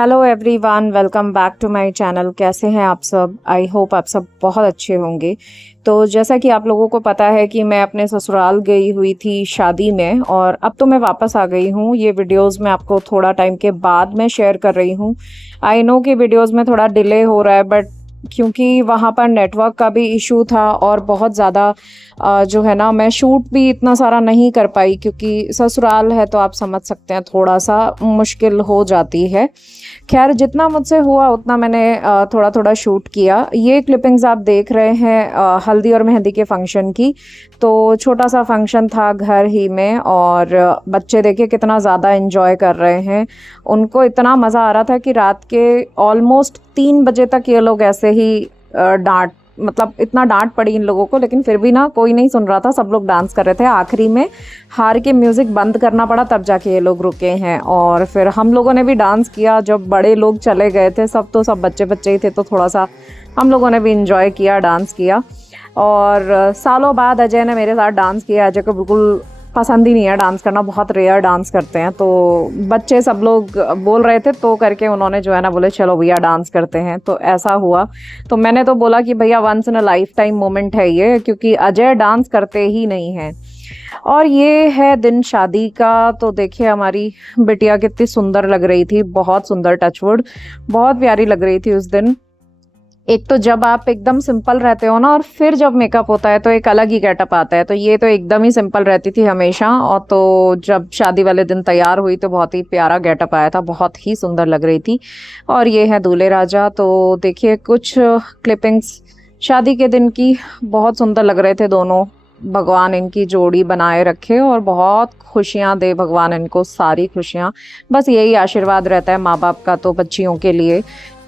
Hello everyone, welcome back to my channel. कैसे हैं आप सब? आई होप आप सब बहुत अच्छे होंगे। तो जैसा कि आप लोगों को पता है कि मैं अपने ससुराल गई हुई थी शादी में, और अब तो मैं वापस आ गई हूँ। ये वीडियोस मैं आपको थोड़ा टाइम के बाद मैं शेयर कर रही हूँ। आई नो कि वीडियोस में थोड़ा डिले हो रहा है, बट क्योंकि वहाँ पर नेटवर्क का भी इशू था और बहुत ज़्यादा जो है ना, मैं शूट भी इतना सारा नहीं कर पाई, क्योंकि ससुराल है तो आप समझ सकते हैं थोड़ा सा मुश्किल हो जाती है। खैर, जितना मुझसे हुआ उतना मैंने थोड़ा थोड़ा शूट किया। ये क्लिपिंग्स आप देख रहे हैं हल्दी और मेहंदी के फंक्शन की। तो छोटा सा फंक्शन था घर ही में, और बच्चे देखिए कितना ज़्यादा एंजॉय कर रहे हैं। उनको इतना मज़ा आ रहा था कि रात के ऑलमोस्ट 3 बजे तक ये लोग ऐसे ही डांट मतलब इतना डांट पड़ी इन लोगों को, लेकिन फिर भी ना कोई नहीं सुन रहा था। सब लोग डांस कर रहे थे। आखिरी में हार के म्यूज़िक बंद करना पड़ा, तब जाके ये लोग रुके हैं। और फिर हम लोगों ने भी डांस किया। जब बड़े लोग चले गए थे, सब बच्चे बच्चे ही थे, तो थोड़ा सा हम लोगों ने भी इंजॉय किया, डांस किया। और सालों बाद अजय ने मेरे साथ डांस किया। अजय को बिल्कुल पसंद ही नहीं है डांस करना, बहुत रेयर डांस करते हैं। तो बच्चे सब लोग बोल रहे थे, तो करके उन्होंने जो है ना बोले चलो भैया डांस करते हैं। तो ऐसा हुआ। तो मैंने तो बोला कि भैया once in a life time moment है ये, क्योंकि अजय डांस करते ही नहीं हैं। और ये है दिन शादी का। तो देखिए हमारी बिटिया कितनी सुंदर लग रही थी, बहुत सुंदर, टचवुड, बहुत प्यारी लग रही थी उस दिन। एक तो जब आप एकदम सिंपल रहते हो ना, और फिर जब मेकअप होता है तो एक अलग ही गेटअप आता है। तो ये तो एकदम ही सिंपल रहती थी हमेशा, और तो जब शादी वाले दिन तैयार हुई तो बहुत ही प्यारा गेटअप आया था, बहुत ही सुंदर लग रही थी। और ये है दूल्हे राजा। तो देखिए कुछ क्लिपिंग्स शादी के दिन की, बहुत सुंदर लग रहे थे दोनों। भगवान इनकी जोड़ी बनाए रखे और बहुत खुशियां दे भगवान इनको, सारी खुशियां। बस यही आशीर्वाद रहता है माँ बाप का तो बच्चियों के लिए,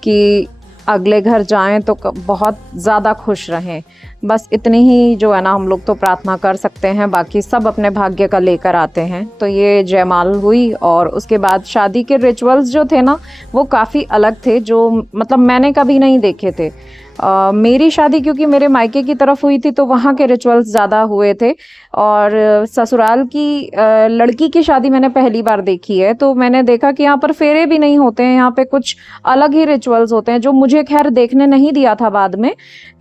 कि अगले घर जाएं तो बहुत ज़्यादा खुश रहें। बस इतनी ही जो है ना हम लोग तो प्रार्थना कर सकते हैं, बाकी सब अपने भाग्य का लेकर आते हैं। तो ये जयमाल हुई, और उसके बाद शादी के रिचुअल्स जो थे ना वो काफ़ी अलग थे, जो मतलब मैंने कभी नहीं देखे थे। मेरी शादी क्योंकि मेरे मायके की तरफ हुई थी तो वहाँ के रिचुअल्स ज़्यादा हुए थे, और ससुराल की लड़की की शादी मैंने पहली बार देखी है। तो मैंने देखा कि यहाँ पर फेरे भी नहीं होते हैं, यहाँ पे कुछ अलग ही रिचुअल्स होते हैं, जो मुझे खैर देखने नहीं दिया था बाद में,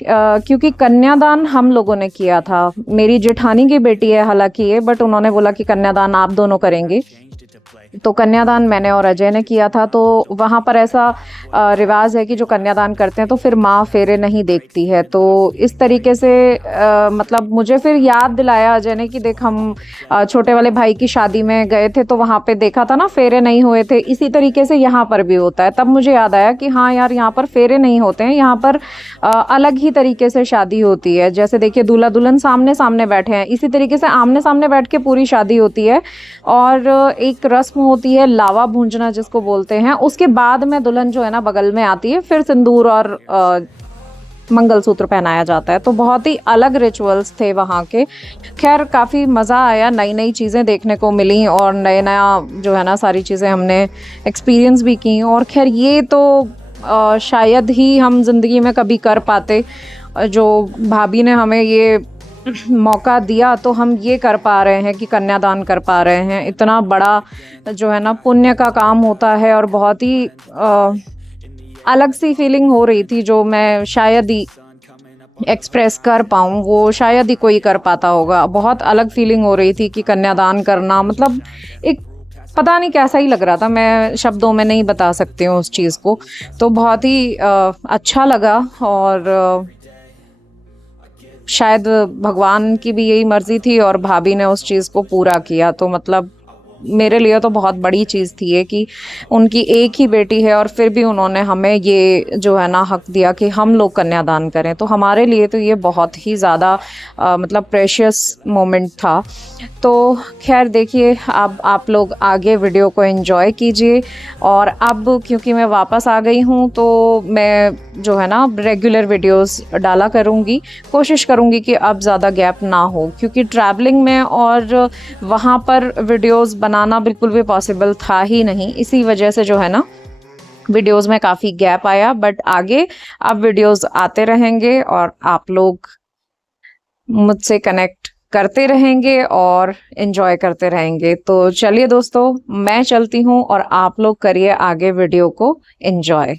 क्योंकि कन्यादान हम लोगों ने किया था। मेरी जेठानी की बेटी है हालांकि ये, बट उन्होंने बोला कि कन्यादान आप दोनों करेंगे। तो कन्यादान मैंने और अजय ने किया था। तो वहाँ पर ऐसा रिवाज है कि जो कन्यादान करते हैं तो फिर माँ फेरे नहीं देखती है। तो इस तरीके से मतलब मुझे फिर याद दिलाया अजय ने कि देख, हम छोटे वाले भाई की शादी में गए थे तो वहाँ पे देखा था ना, फेरे नहीं हुए थे। इसी तरीके से यहाँ पर भी होता है। तब मुझे याद आया कि हाँ यार, यहाँ पर फेरे नहीं होते हैं, यहाँ पर अलग ही तरीके से शादी होती है। जैसे देखिए दूल्हा दुल्हन सामने सामने बैठे हैं, इसी तरीके से आमने सामने बैठ के पूरी शादी होती है। और एक रस्म होती है लावा भूंजना जिसको बोलते हैं। उसके बाद में दुल्हन जो है ना बगल में आती है, फिर सिंदूर और मंगलसूत्र पहनाया जाता है। तो बहुत ही अलग रिचुअल्स थे वहाँ के। खैर काफ़ी मज़ा आया, नई नई चीज़ें देखने को मिली, और नया जो है ना सारी चीज़ें हमने एक्सपीरियंस भी की। और खैर ये तो शायद ही हम ज़िंदगी में कभी कर पाते। जो भाभी ने हमें ये मौका दिया तो हम ये कर पा रहे हैं कि कन्यादान कर पा रहे हैं। इतना बड़ा जो है ना पुण्य का काम होता है, और बहुत ही अलग सी फीलिंग हो रही थी, जो मैं शायद ही एक्सप्रेस कर पाऊँ, वो शायद ही कोई कर पाता होगा। बहुत अलग फीलिंग हो रही थी कि कन्यादान करना मतलब एक पता नहीं कैसा ही लग रहा था, मैं शब्दों में नहीं बता सकती हूँ उस चीज़ को। तो बहुत ही अच्छा लगा, और शायद भगवान की भी यही मर्जी थी और भाभी ने उस चीज़ को पूरा किया। तो मतलब मेरे लिए तो बहुत बड़ी चीज़ थी ये, कि उनकी एक ही बेटी है और फिर भी उन्होंने हमें ये जो है ना हक दिया कि हम लोग कन्यादान करें। तो हमारे लिए तो ये बहुत ही ज़्यादा मतलब प्रेशियस मोमेंट था। तो खैर देखिए, अब आप लोग आगे वीडियो को एंजॉय कीजिए। और अब क्योंकि मैं वापस आ गई हूँ तो मैं जो है ना रेगुलर वीडियोस डाला करूँगी। कोशिश करूँगी कि अब ज़्यादा गैप ना हो, क्योंकि ट्रैवलिंग में और वहाँ पर वीडियोस बनाना बिल्कुल भी पॉसिबल था ही नहीं। इसी वजह से जो है ना वीडियोस में काफ़ी गैप आया। बट आगे अब वीडियोस आते रहेंगे और आप लोग मुझसे कनेक्ट करते रहेंगे और एंजॉय करते रहेंगे। तो चलिए दोस्तों, मैं चलती हूँ और आप लोग करिए आगे वीडियो को एंजॉय।